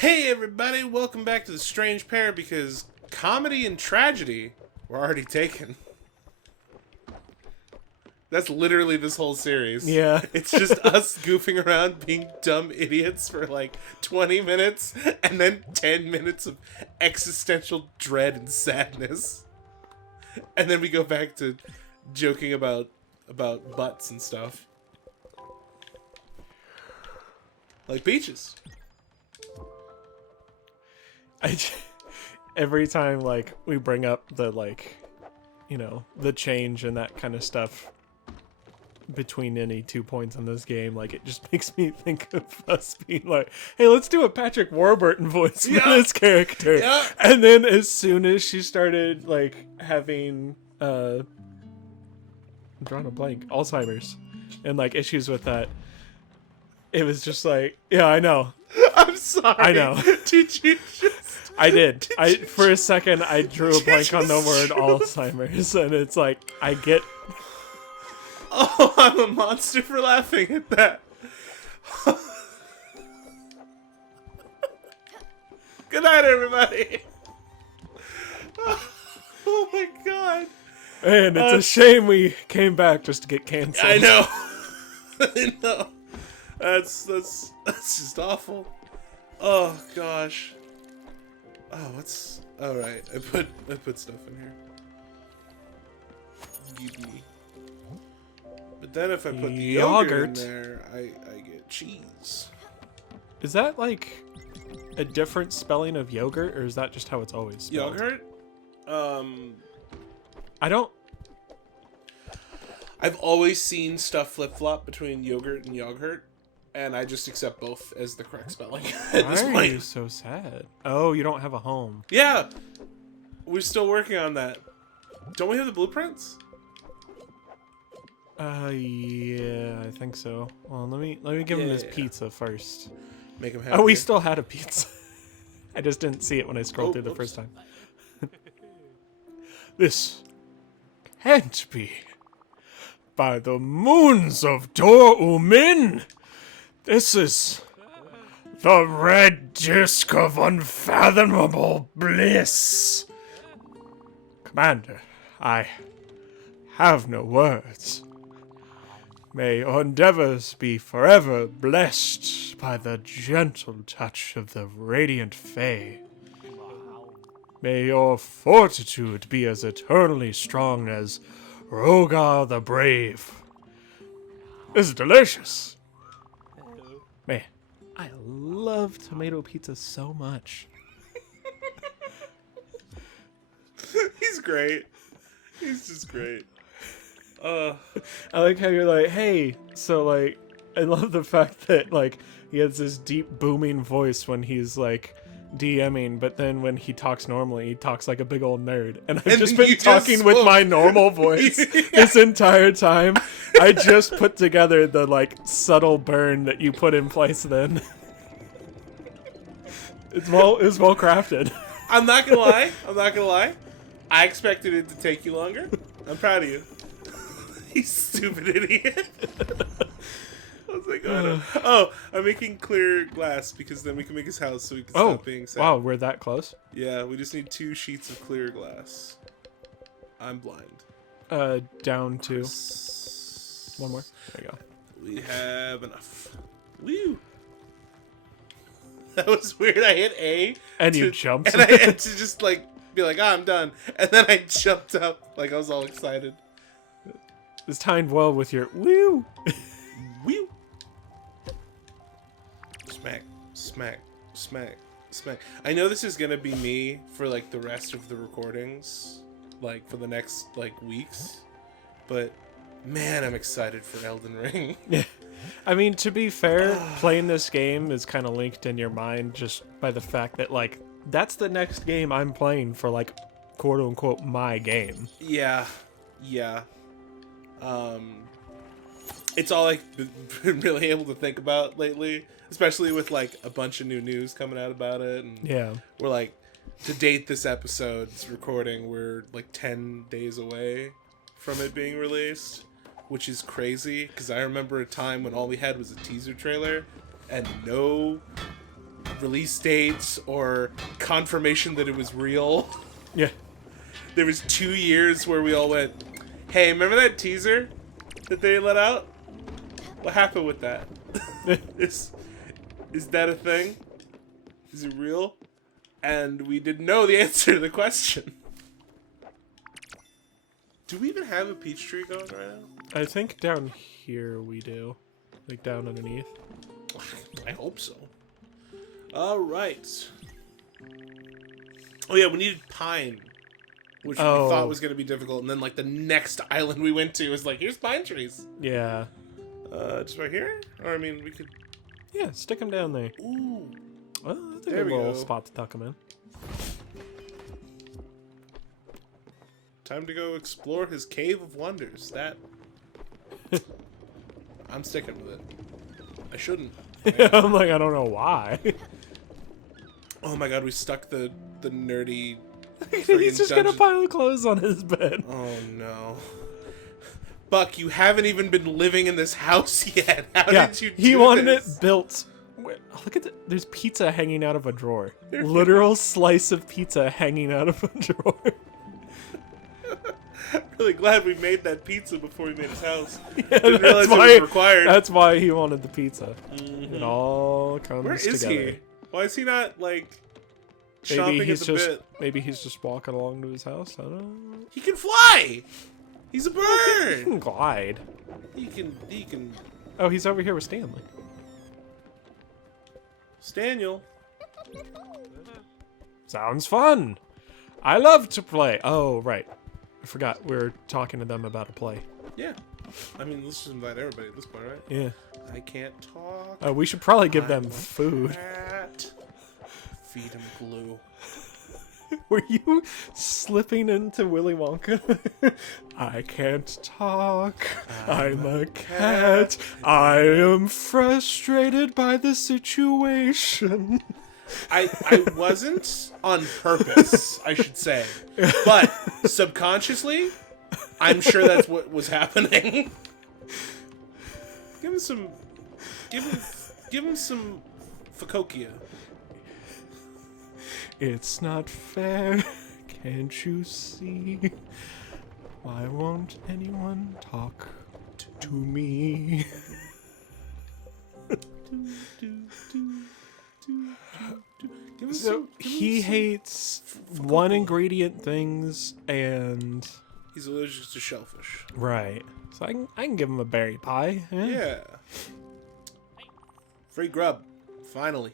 Hey everybody, welcome back to the Strange Pair because comedy and tragedy were already taken. That's literally this whole series. Yeah. It's just us goofing around being dumb idiots for like 20 minutes and then 10 minutes of existential dread and sadness. And then we go back to joking about butts and stuff. Like beaches. Every time like we bring up the the change and that kind of stuff between any 2 points in this game, like it just makes me think of us being like, hey, let's do a Patrick Warburton voice for this character. Yeah. And then as soon as she started like having I'm drawing a blank, Alzheimer's and like issues with that, it was just like, yeah, I know. I'm sorry. I know. Did you just... I did. For a second, I drew a blank on the word Alzheimer's, and it's like, I get... Oh, I'm a monster for laughing at that. Good night, everybody. Oh my god. Man, it's a shame we came back just to get canceled. I know. I know. That's just awful. Oh gosh. Oh, what's all right? I put stuff in here. Giddy. But then if I put the yogurt in there, I get cheese. Is that like a different spelling of yogurt, or is that just how it's always spelled? Yogurt? I don't... I've always seen stuff flip-flop between yogurt and yogurt, and I just accept both as the correct spelling at this Why are point. you so sad? Oh, you don't have a home. Yeah! We're still working on that. Don't we have the blueprints? Yeah, I think so. Well, let me give him his pizza first. Make him happy. Oh, we still had a pizza. I just didn't see it when I scrolled through the first time. This can't be. By the moons of Dor Umin, this is the red disk of unfathomable bliss. Commander, I have no words. May your endeavors be forever blessed by the gentle touch of the radiant Fae. May your fortitude be as eternally strong as Rogar the Brave. This is delicious. Man, I love tomato pizza so much. He's great. He's just great. I like how you're like, hey, so like, I love the fact that like he has this deep booming voice when he's like DMing, but then when he talks normally, he talks like a big old nerd. And I've just been talking with my normal voice this entire time. I just put together the like subtle burn that you put in place then. It's well crafted. I'm not gonna lie. I expected it to take you longer. I'm proud of you. You stupid idiot. I was like, oh, I'm making clear glass because then we can make his house so we can stop being sad. Wow, we're that close? Yeah, we just need 2 sheets of clear glass. I'm blind. Down to... One more. There you go. We have enough. Woo! That was weird. I hit A. And you jumped. And I had to just like be like, I'm done. And then I jumped up like I was all excited. It's timed well with your woo. Woo! Smack, smack, smack, smack. I know this is gonna be me for like the rest of the recordings, like for the next like weeks, but man, I'm excited for Elden Ring. Yeah. I mean, to be fair, playing this game is kind of linked in your mind just by the fact that like that's the next game I'm playing for like quote unquote my game. Yeah. It's all I've been really able to think about lately, especially with like a bunch of new news coming out about it. And yeah, we're like, to date this episode's recording, we're like 10 days away from it being released, which is crazy because I remember a time when all we had was a teaser trailer and no release dates or confirmation that it was real. Yeah. There was 2 years where we all went, hey, remember that teaser that they let out? What happened with that? Is that a thing? Is it real? And we didn't know the answer to the question. Do we even have a peach tree going right now? I think down here we do. Like down underneath. I hope so. Alright. Oh yeah, we needed pine. Which we thought was going to be difficult. And then like the next island we went to was like, here's pine trees. Yeah. Just right here? Or I mean, we could... Yeah, stick them down there. Ooh. Well, that's a There good we little go. spot to tuck them in. Time to go explore his cave of wonders. That... I'm sticking with it. I shouldn't. I'm like, I don't know why. Oh my god, we stuck the nerdy... He's just got a dungeon- pile of clothes on his bed. Oh no. Buck, you haven't even been living in this house yet. How did you do he wanted this? it built. Wait, look at there's pizza hanging out of a drawer. Literal slice of pizza hanging out of a drawer. Really glad we made that pizza before we made his house. Yeah, Didn't realize it was required. That's why he wanted the pizza. It all comes Where is together. he? Why is he not, like, Maybe chomping he's at the just bit? maybe he's just walking along to his house. I don't know. He can fly! He's a He bird! can glide. He can... Oh, he's over here with Stanley. Staniel. Sounds fun. I love to play. Oh, right. I forgot we were talking to them about a play. Yeah. I mean, let's just invite everybody at this point, right? Yeah. I can't talk. We should probably give them I'm a food. cat. Feed him glue. Were you slipping into Willy Wonka? I can't talk. I'm a cat. I am frustrated by the situation. I wasn't on purpose, I should say. But subconsciously, I'm sure that's what was happening. Give him some... Give him some Fakokia. It's not fair, can't you see? Why won't anyone talk to me? Give him So some, he hates one ingredient things and He's allergic to shellfish. right. So I can give him a berry pie. Eh? Yeah. Free grub. Finally.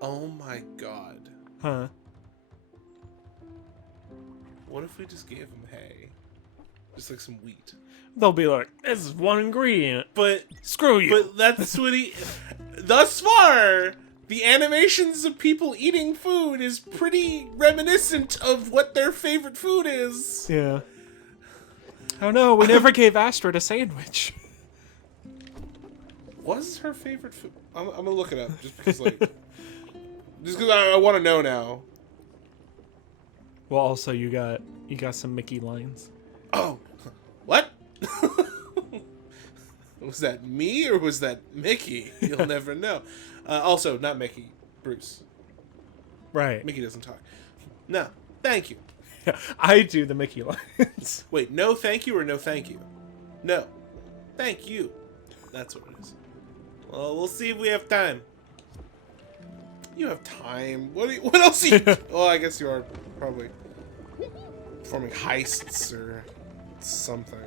Oh my god. Huh. What if we just gave him hay? Just like some wheat. They'll be like, this is one ingredient. But Screw you. But that's what he... Thus far, the animations of people eating food is pretty reminiscent of what their favorite food is. Yeah. Oh no, we never gave Astrid a sandwich. What's her favorite food? I'm gonna look it up, just because, like... just because I want to know now. Well, also you got some Mickey lines. Oh, what? Was that me or was that Mickey? You'll never know. Also, not Mickey, Bruce. Right. Mickey doesn't talk. No, thank you. Yeah, I do the Mickey lines. Wait, no thank you or no thank you? No. Thank you. That's what it is. Well, we'll see if we have time. You have time. What else are you... Well, I guess you are probably performing heists or something.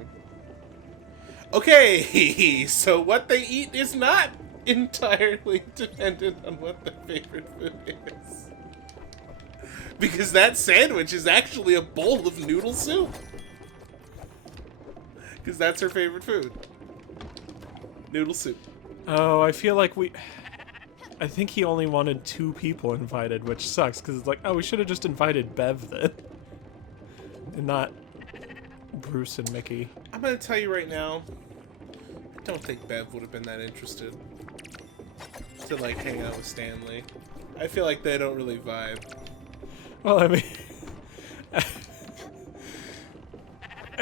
Okay, so what they eat is not entirely dependent on what their favorite food is. Because that sandwich is actually a bowl of noodle soup. Because that's her favorite food. Noodle soup. Oh, I feel like I think he only wanted 2 people invited, which sucks, because it's like, oh, we should have just invited Bev then. And not Bruce and Mickey. I'm gonna tell you right now, I don't think Bev would have been that interested to, like, hang out with Stanley. I feel like they don't really vibe. Well, I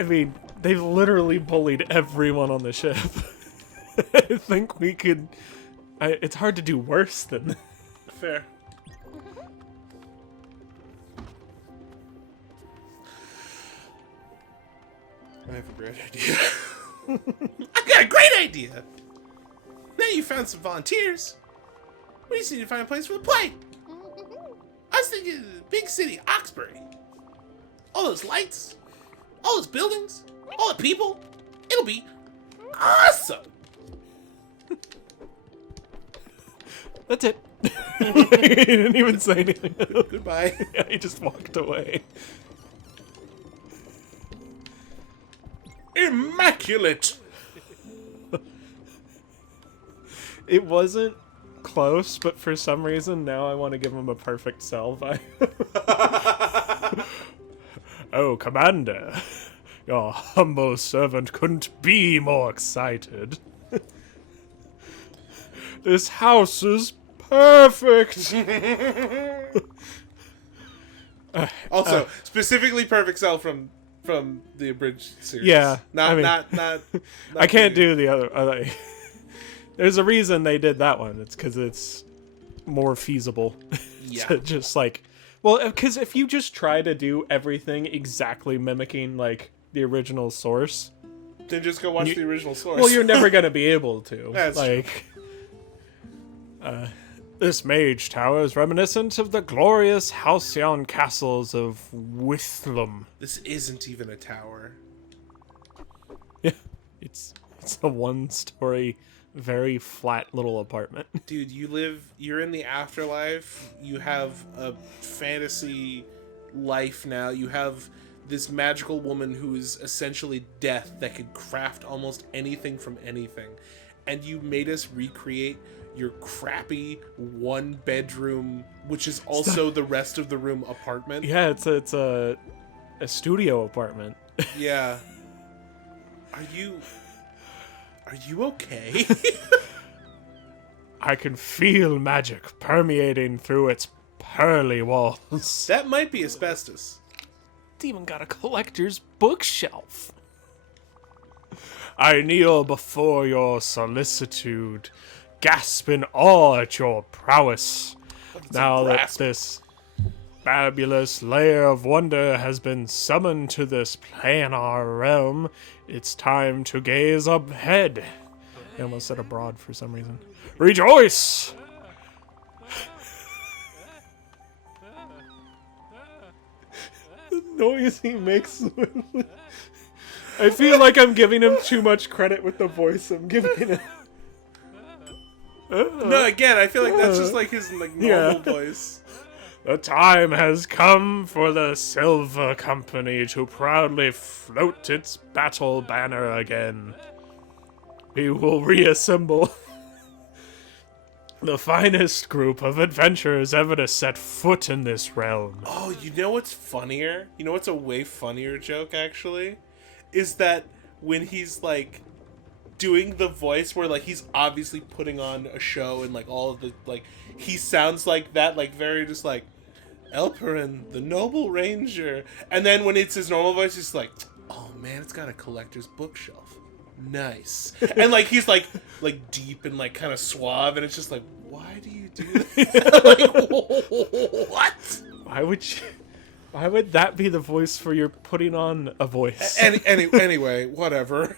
mean, they've literally bullied everyone on the ship. I think we could It's hard to do worse than. Fair. I have a great idea. I've got a great idea! Now you found some volunteers. We just need to find a place for the play. I was thinking big city, Oxbury. All those lights, all those buildings, all the people. It'll be awesome. That's it. He didn't even say anything. Goodbye. Yeah, he just walked away. Immaculate. It wasn't close, but for some reason now I want to give him a perfect cell vibe. Oh, Commander. Your humble servant couldn't be more excited. This house is perfect. Also, specifically perfect cell from the abridged series. Yeah, not I can't do the other. There's a reason they did that one. It's because it's more feasible. Yeah. To just like, well, because if you just try to do everything exactly mimicking like the original source, Then just go watch the original source. well, you're never gonna be able to. That's like, this mage tower is reminiscent of the glorious halcyon castles of Withlum. This isn't even a tower. Yeah, it's a one-story, very flat little apartment. Dude, you're in the afterlife. You have a fantasy life now. You have this magical woman who is essentially death that could craft almost anything from anything. And you made us recreate your crappy one bedroom, which is also the rest of the room apartment. Yeah, it's a studio apartment. Yeah. Are you okay? I can feel magic permeating through its pearly walls. That might be asbestos. It's even got a collector's bookshelf. I kneel before your solicitude, gasp in awe at your prowess. Now that this fabulous layer of wonder has been summoned to this planar realm, it's time to gaze ahead. I almost said abroad for some reason. Rejoice! The noise he makes. I feel like I'm giving him too much credit with the voice I'm giving him. No, again, I feel like that's just like his normal voice. The time has come for the Silver Company to proudly float its battle banner again. We will reassemble the finest group of adventurers ever to set foot in this realm. Oh, you know what's funnier? You know what's a way funnier joke, actually? Is that when he's, like, doing the voice where, like, he's obviously putting on a show and, like, all of the, like, he sounds like that, like, very just, like, Elperin, the noble ranger. And then when it's his normal voice, he's like, oh, man, it's got a collector's bookshelf. Nice. And, like, he's, like deep and, like, kind of suave, and it's just like, why do you do that? Like, what? Why would that be the voice for you're putting on a voice? Anyway, whatever.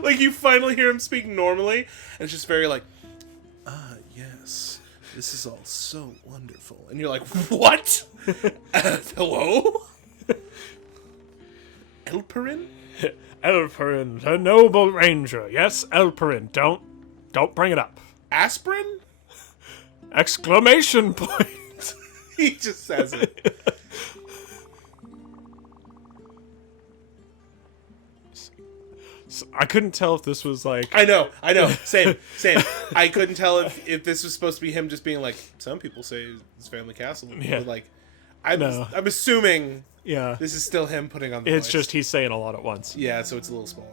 like you finally hear him speak normally, and it's just very like, yes, this is all so wonderful. And you're like, what? Hello? Elperin? Elperin, the noble ranger. Yes, Elperin. Don't bring it up. Aspirin? Exclamation point. He just says it. I couldn't tell if this was like... I know. Same. I couldn't tell if this was supposed to be him just being like, some people say it's family castle. Yeah. But like, I'm assuming Yeah. this is still him putting on the It's voice. just he's saying a lot at once. Yeah, so it's a little smaller.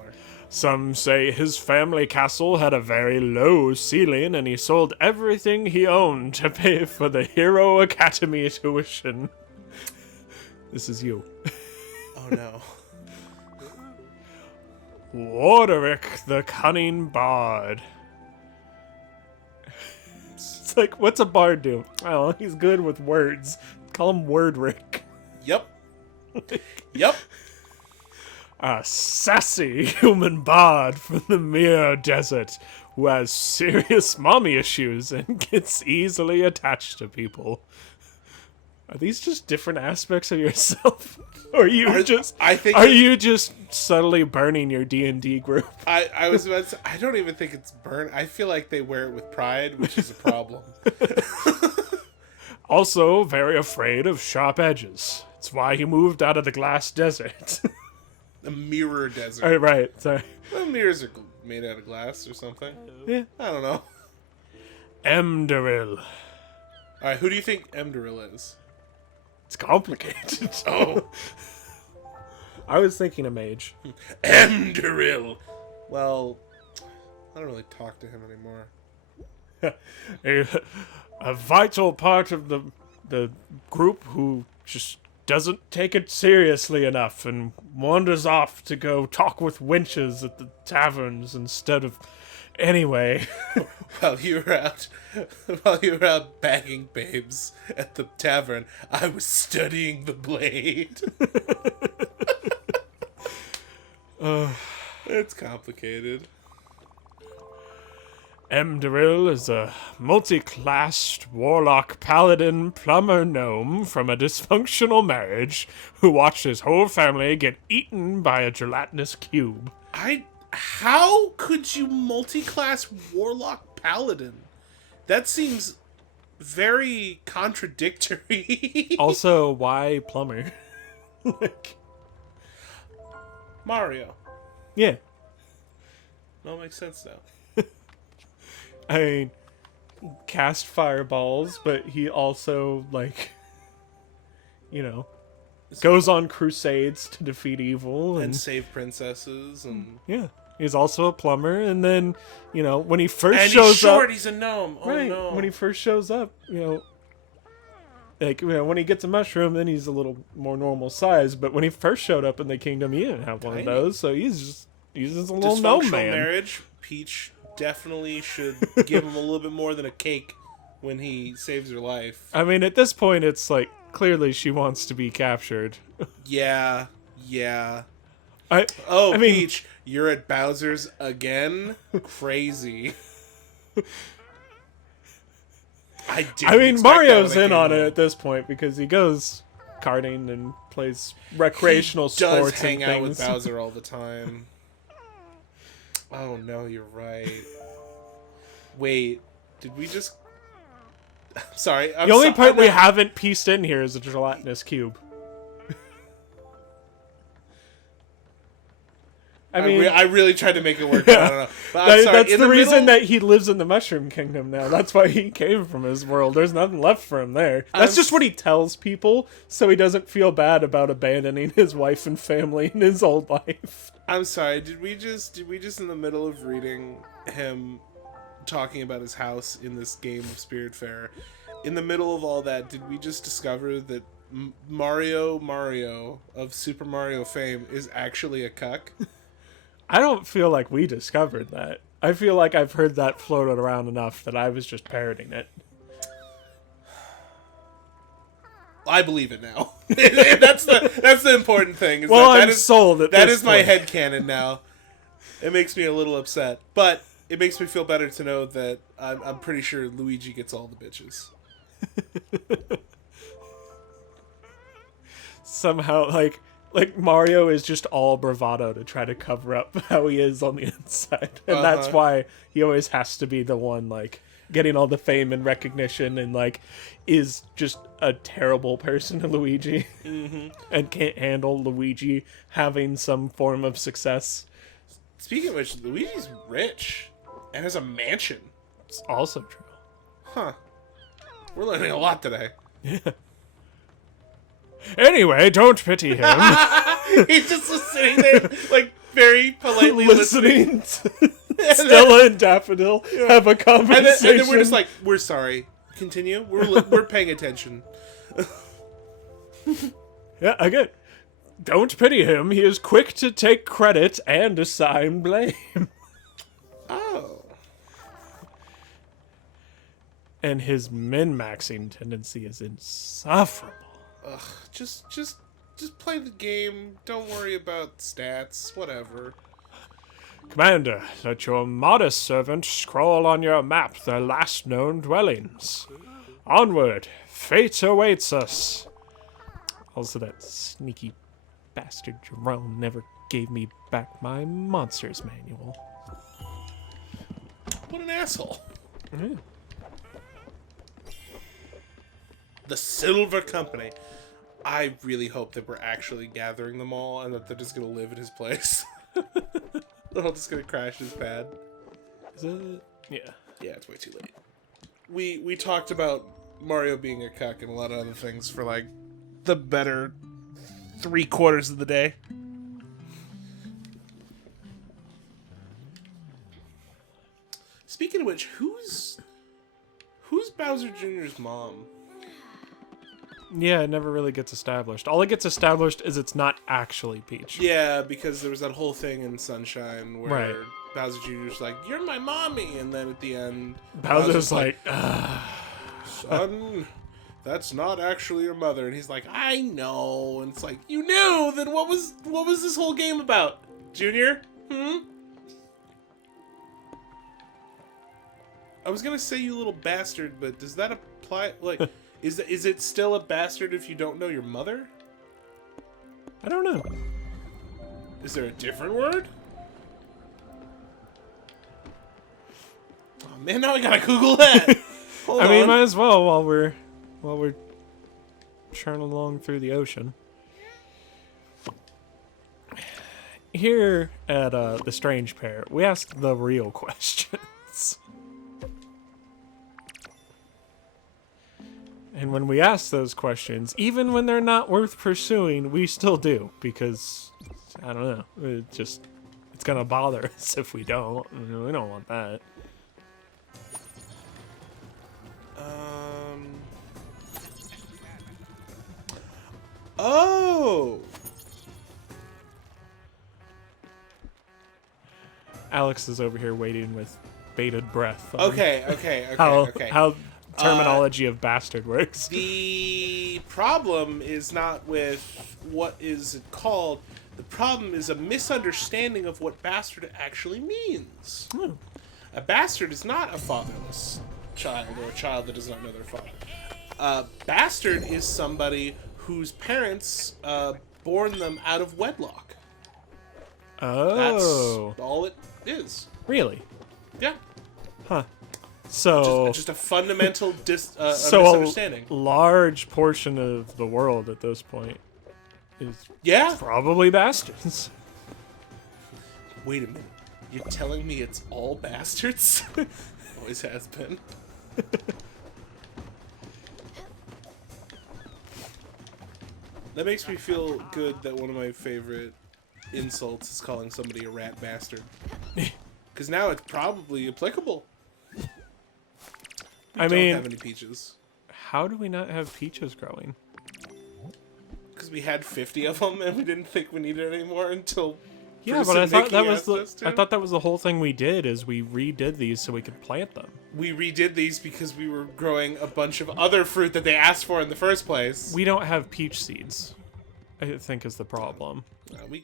Some say his family castle had a very low ceiling and he sold everything he owned to pay for the Hero Academy tuition. This is you. Oh no. Warderick, the cunning bard. It's like, what's a bard do? Oh, he's good with words. Call him Word Rick. Yep. Yep. A sassy human bard from the Mir Desert who has serious mommy issues and gets easily attached to people. Are these just different aspects of yourself? Or are you just subtly burning your D&D group? I was about to say, I don't even think it's burn. I feel like they wear it with pride, which is a problem. Also very afraid of sharp edges. It's why he moved out of the glass desert. A mirror desert. Oh, right, sorry. Well, mirrors are made out of glass or something. Yeah. I don't know. Emdaril. Alright, who do you think Emdaril is? It's complicated. Oh. I was thinking a mage. Emdaril! Well, I don't really talk to him anymore. A vital part of the group who just doesn't take it seriously enough and wanders off to go talk with wenches at the taverns instead of... Anyway. While you were out bagging babes at the tavern, I was studying the blade. It's complicated. Emdaril is a multi-classed warlock paladin plumber gnome from a dysfunctional marriage who watched his whole family get eaten by a gelatinous cube. How could you multi-class warlock paladin? That seems very contradictory. Also, why plumber? Mario. Yeah. No, it makes sense now. I mean, cast fireballs, but he also, goes on crusades to defeat evil. And save princesses. And yeah. He's also a plumber, and then, when he first and shows he's short, up... he's a gnome. Oh, right, no. when he first shows up, when he gets a mushroom, then he's a little more normal size, but when he first showed up in the kingdom, he didn't have one of those, so he's just a little gnome man. Marriage, Peach definitely should give him a little bit more than a cake when he saves her life. I mean, at this point, it's clearly she wants to be captured. Yeah. I mean, Peach, you're at Bowser's again? Crazy. Mario's in on it at this point because he goes karting and plays recreational sports and things. He does hang out with Bowser all the time. Oh, no, you're right. Wait, did we just... Sorry. The only part we haven't pieced in here is a gelatinous cube. I really tried to make it work. Yeah. I don't know. But I'm sorry. That's the reason that he lives in the Mushroom Kingdom now. That's why he came from his world. There's nothing left for him there. That's just what he tells people, so he doesn't feel bad about abandoning his wife and family in his old life. I'm sorry. Did we just in the middle of reading him talking about his house in this game of Spiritfarer, in the middle of all that, did we just discover that Mario of Super Mario fame is actually a cuck? I don't feel like we discovered that. I feel like I've heard that floated around enough that I was just parroting it. I believe it now. That's the important thing. I'm sold at this point. That is my headcanon now. It makes me a little upset, but it makes me feel better to know that I'm pretty sure Luigi gets all the bitches. Somehow, Mario is just all bravado to try to cover up how he is on the inside. And that's why he always has to be the one, getting all the fame and recognition and, is just a terrible person to Luigi. Mm-hmm. And can't handle Luigi having some form of success. Speaking of which, Luigi's rich and has a mansion. It's also true. Huh. We're learning a lot today. Yeah. Anyway, don't pity him. He's just sitting there, very politely listening. Stella and Daffodil have a conversation. And then we're just we're sorry. Continue. We're paying attention. Yeah, again. Don't pity him. He is quick to take credit and assign blame. Oh. And his min-maxing tendency is insufferable. Ugh, just play the game. Don't worry about stats. Whatever. Commander, let your modest servant scroll on your map their last known dwellings. Onward, fate awaits us. Also, that sneaky bastard Jerome never gave me back my monsters manual. What an asshole. Mm. The Silver Company. I really hope that we're actually gathering them all and that they're just gonna live in his place. They're all just gonna crash his pad. Is it? Yeah. Yeah, it's way too late. We talked about Mario being a cuck and a lot of other things for like the better 3/4 of the day. Speaking of which, who's Bowser Jr.'s mom? Yeah, it never really gets established. All it gets established is it's not actually Peach. Yeah, because there was that whole thing in Sunshine where Right. Bowser Jr.'s like, "You're my mommy," and then at the end, Bowser's like, "Son, that's not actually your mother," and he's like, "I know," and it's like, "You knew? Then what was this whole game about, Junior? I was gonna say you little bastard, but does that apply? Like, is it still a bastard if you don't know your mother? I don't know. Is there a different word? Oh man, now I gotta Google that. Hold I mean, on. might as well while we're churning along through the ocean. Here at the Strange Pair, we ask the real questions. And when we ask those questions, even when they're not worth pursuing, we still do, because I don't know, it's gonna bother us if we don't. We don't want that. Oh. Alex is over here waiting with bated breath. on Okay. How terminology of bastard works. The problem is not with what is it called. The problem is a misunderstanding of what bastard actually means. A bastard is not a fatherless child or a child that does not know their father. A bastard is somebody whose parents born them out of wedlock. Oh. That's all it is. Really? Yeah. Huh. So Just a fundamental so misunderstanding. a large portion of the world at this point is Yeah. probably bastards. Wait a minute. You're telling me it's all bastards? Always has been. That makes me feel good that one of my favorite insults is calling somebody a rat bastard. Because now it's probably applicable. We don't have any peaches. How do we not have peaches growing? Because we had 50 of them and we didn't think we needed any more until Yeah, Bruce but I and thought Mickey that was asked the us to. I thought that was the whole thing we did is we redid these so we could plant them. We redid these because we were growing a bunch of other fruit that they asked for in the first place. We don't have peach seeds, I think is the problem. We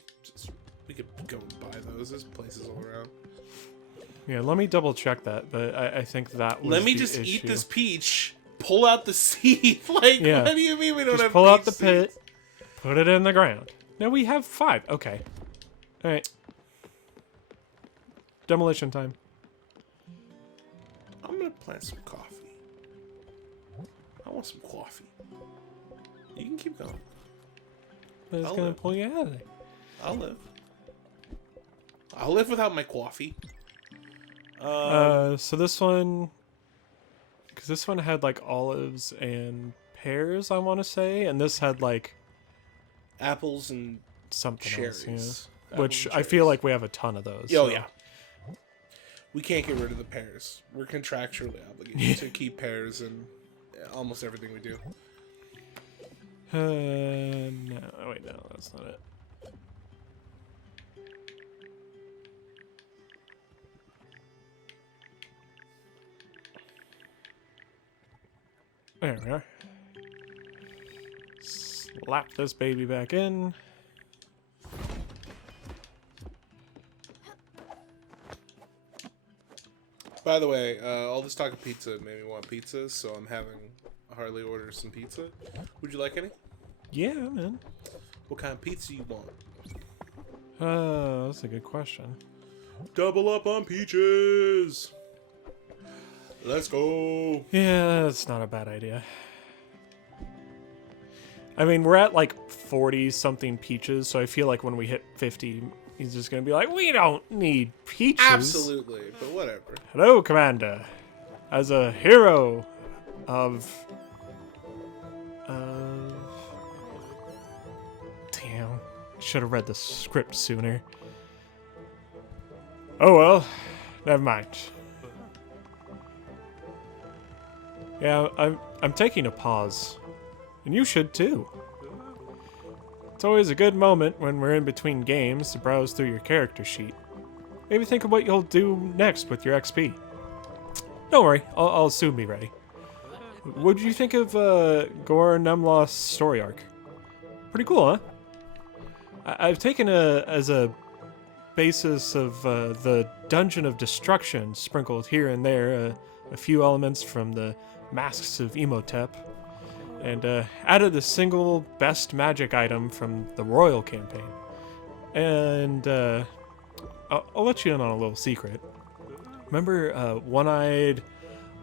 could go and buy those. There's places all around. Yeah, let me double check that, but I think that was Let me the just issue. eat this peach, pull out the seed. Like, Yeah. what do you mean we don't Just have pull out peach the pit, seeds? put it in the ground. No, we have 5. Okay. All right. Demolition time. I'm gonna plant some coffee. I want some coffee. You can keep going. But it's I'll gonna live. pull you out of there. I'll live. I'll live without my coffee. So this one, because this one had like olives and pears, I want to say, and this had like Apples and something cherries. else, yeah. Apples Which and I feel cherries. like we have a ton of those. Oh so- yeah. We can't get rid of the pears. We're contractually obligated to keep pears in almost everything we do. No, wait, no, that's not it. There we are. Slap this baby back in. By the way, all this talk of pizza made me want pizza, so I'm having Harley order some pizza. Would you like any? Yeah, man. What kind of pizza you want? That's a good question. Double up on peaches! Let's go! Yeah, that's not a bad idea. I mean, we're at like 40-something peaches, so I feel like when we hit 50, he's just gonna be like, we don't need peaches. Absolutely, but whatever. Hello, Commander. As a hero of... Damn. Should have read the script sooner. Oh well. Never mind. Yeah, I'm taking a pause. And you should too. It's always a good moment when we're in between games to browse through your character sheet. Maybe think of what you'll do next with your XP. Don't worry, I'll soon be ready. What did you think of Gore Nemloth's story arc? Pretty cool, huh? I've taken as a basis of the Dungeon of Destruction, sprinkled here and there a few elements from the Masks of Imhotep, and added a single best magic item from the Royal campaign. And I'll let you in on a little secret. Remember one-eyed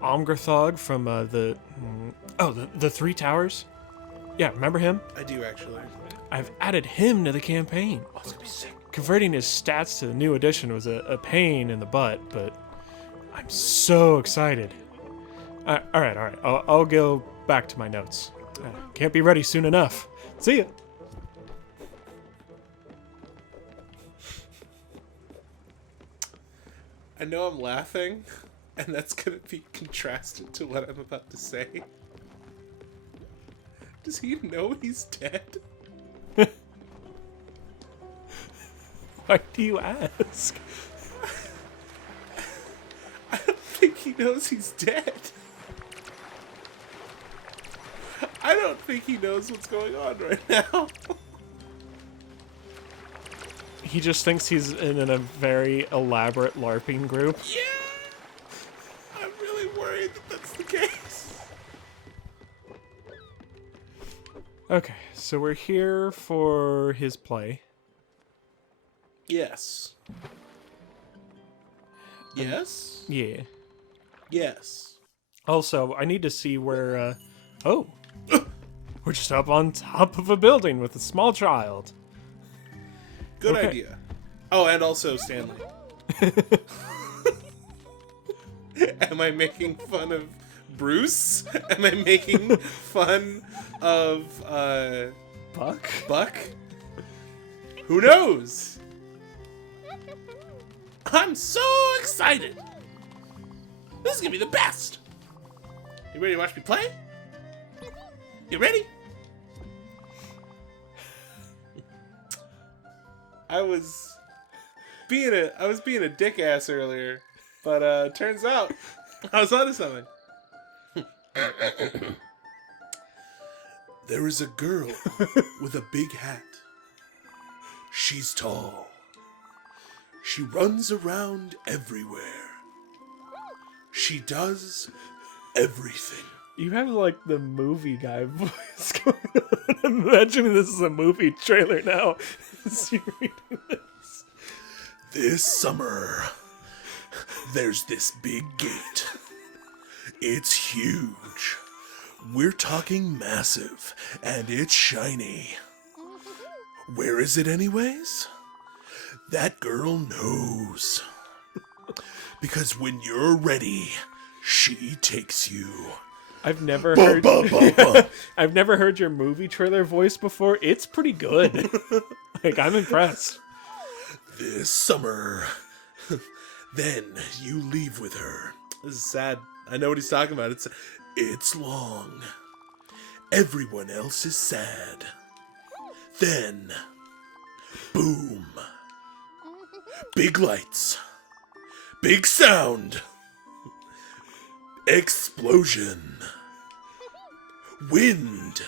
Omgrathog from the Three Towers? Yeah, remember him? I do, actually. I've added him to the campaign. Oh, it's gonna be sick. Converting his stats to the new edition was a pain in the butt, but I'm so excited. Alright. I'll go back to my notes. Can't be ready soon enough. See ya. I know I'm laughing, and that's gonna be contrasted to what I'm about to say. Does he know he's dead? Why do you ask? I don't think he knows he's dead. I don't think he knows what's going on right now. He just thinks he's in a very elaborate LARPing group. Yeah! I'm really worried that that's the case. Okay, so we're here for his play. Yes. Yes? Yeah. Yes. Also, I need to see where, oh! We're just up on top of a building with a small child. Good Okay. idea. Oh, and also Stanley. Am I making fun of Bruce? Am I making fun of, Buck? Who knows? I'm so excited! This is gonna be the best! You ready to watch me play? You ready? I was being a dick ass earlier, but turns out I was onto something. There is a girl with a big hat. She's tall. She runs around everywhere. She does everything. You have like the movie guy voice going on. I'm imagining this is a movie trailer now. As you're reading this. This summer, there's this big gate. It's huge. We're talking massive, and it's shiny. Where is it anyways? That girl knows. Because when you're ready, she takes you. I've never heard I've never heard your movie trailer voice before. It's pretty good. Like, I'm impressed. This summer, then you leave with her. This is sad. I know what he's talking about. It's long. Everyone else is sad. Then, boom. Big lights. Big sound. Explosion. Wind.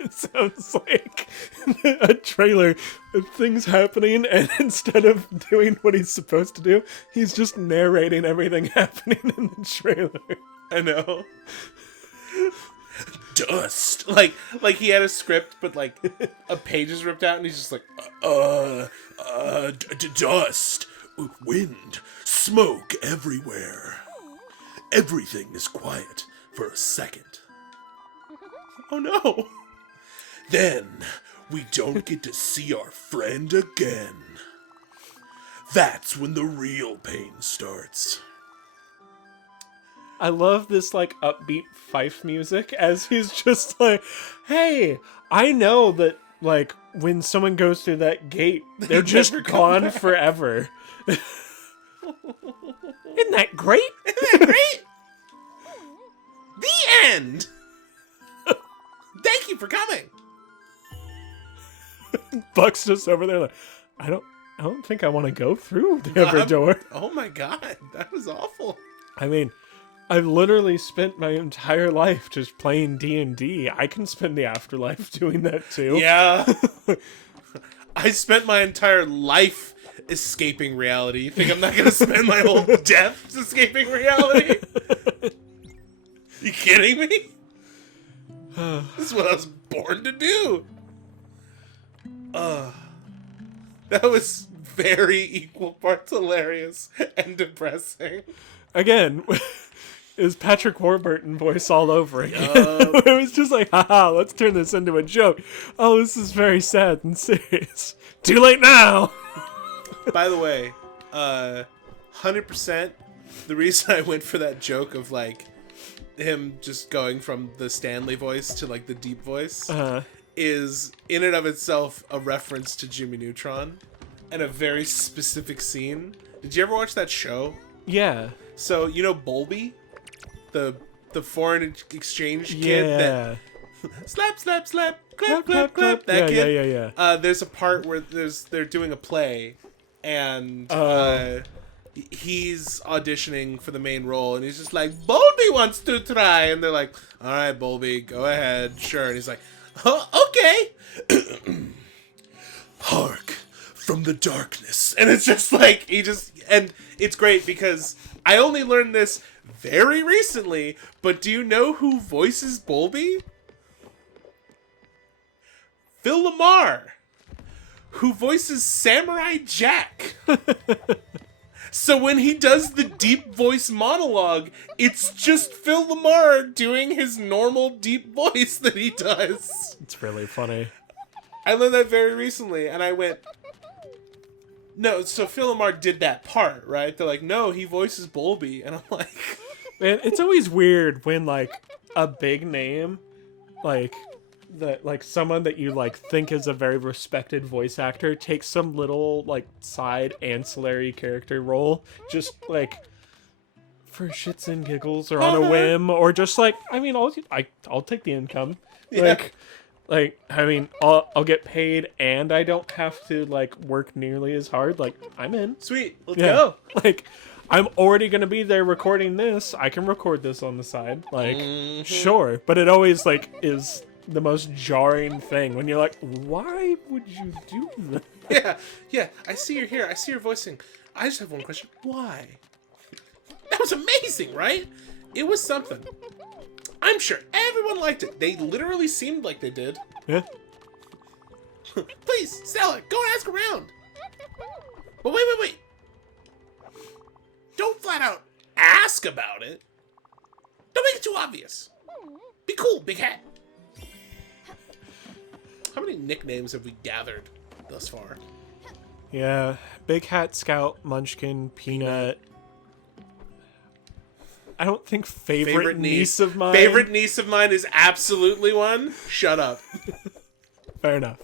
It sounds like a trailer of things happening, and instead of doing what he's supposed to do, he's just narrating everything happening in the trailer. I know. Dust. Like he had a script, but like a page is ripped out, and he's just like, dust, wind, smoke everywhere. Everything is quiet for a second. Oh no. Then we don't get to see our friend again. That's when the real pain starts. I love this, like, upbeat fife music as he's just like, hey, I know that, like, when someone goes through that gate, they're just gone forever. Isn't that great? Isn't that great? The end! Thank you for coming! Buck's just over there like, I don't think I want to go through the other door. Oh my god, that was awful. I mean, I've literally spent my entire life just playing D&D. I can spend the afterlife doing that too. Yeah. I spent my entire life escaping reality. You think I'm not going to spend my whole death escaping reality? You kidding me? This is what I was born to do. That was very equal parts hilarious and depressing. Again, is Patrick Warburton voice all over again. It was just like, haha, let's turn this into a joke. Oh, this is very sad and serious. Too late now! By the way, 100%, the reason I went for that joke of, like, him just going from the Stanley voice to, like, the deep voice is, in and of itself, a reference to Jimmy Neutron and a very specific scene. Did you ever watch that show? Yeah. So, you know Bolby? The foreign exchange kid that slap, slap, slap, clap, clap, clap. That kid. Yeah. There's a part where they're doing a play, and he's auditioning for the main role, and he's just like, Bolby wants to try, and they're like, all right, Bolby, go ahead, sure. And he's like, oh, okay. Hark from the darkness, and it's just like and it's great because I only learned this very recently, but do you know who voices Bolby? Phil Lamar, who voices Samurai Jack. So when he does the deep voice monologue, it's just Phil Lamar doing his normal deep voice that he does. It's really funny. I learned that very recently, and I went, no, so Phil Lamar did that part, right? They're like, no, he voices Bolby, and I'm like... Man, it's always weird when, like, a big name, like someone that you, like, think is a very respected voice actor takes some little, like, side ancillary character role, just, like, for shits and giggles or on a whim, or just, like, I mean, I'll take the income. Yeah. I mean, I'll get paid and I don't have to, like, work nearly as hard. Like, I'm in. Sweet, let's go. Like, I'm already going to be there recording this. I can record this on the side. Like, sure. But it always, like, is the most jarring thing when you're like, why would you do that? Yeah. I see you're here. I see your voicing. I just have one question. Why? That was amazing, right? It was something. I'm sure everyone liked it. They literally seemed like they did. Yeah. Please, sell it. Go and ask around. But wait. Don't flat out ask about it. Don't make it too obvious. Be cool, big hat. How many nicknames have we gathered thus far? Yeah. Big Hat, Scout, Munchkin, Peanut. I don't think favorite niece of mine. Favorite niece of mine is absolutely one. Shut up. Fair enough.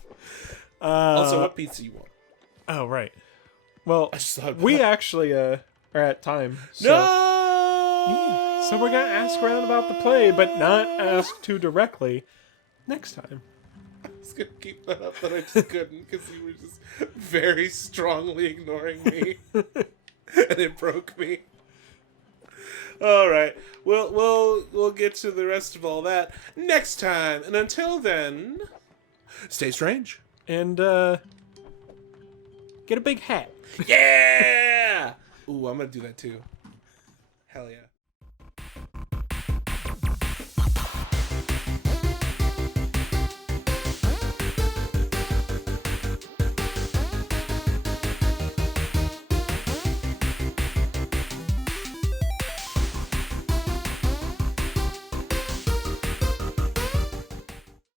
Also, what pizza you want? Oh, right. Well, I just thought we actually are at time. So, No! Yeah, so we're going to ask around about the play, but not ask too directly next time. I was going to keep that up, but I just couldn't because you were just very strongly ignoring me. And it broke me. All right. We'll get to the rest of all that next time. And until then, stay strange. And get a big hat. Yeah. Ooh, I'm gonna do that too. Hell yeah.